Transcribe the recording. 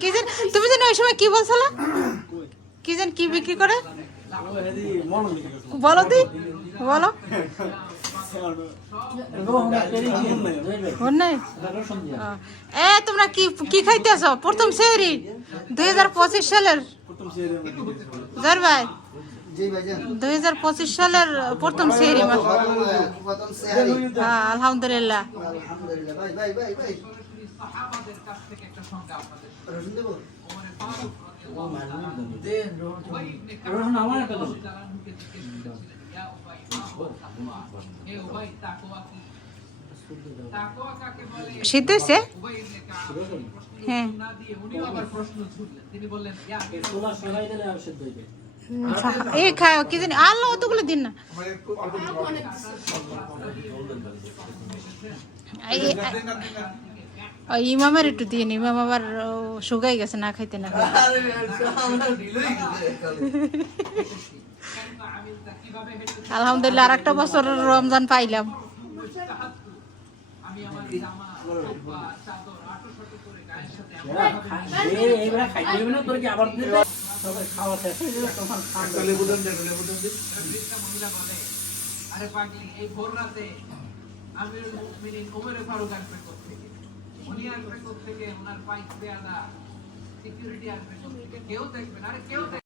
কি জান তুমি জানো ওই সময় কি বলছিলা? কি জান কি বিক্রি করে? বলো দি বলো। তোমরা কি কি খাইতেছ? প্রথম সেহরি 2025 সালের জার ভাই 2025 সালের প্রথম সেহরি। আলহামদুলিল্লাহ। সিদ্ধ হয়েছে? হ্যাঁ এই খায় কি জানি আল্লাহ অতগুলো দিন না। ইমামের একটু দিয়ে ইমাম আবার শুকাই গেছে না খাইতে না। আলহামদুলিল্লাহ আর একটা বছর রমজান পাইলাম। আরে পাগলি এই ভোর রাতে আমিরুল মুমিনিন ওমর ফারুক আসবে কোত্থেকে? উনি আসবে কোত্থেকে? ওনার বাইক পেয়াদা সিকিউরিটি আসবে কোত্থেকে? কেউ দেখবে না। আরে কেউ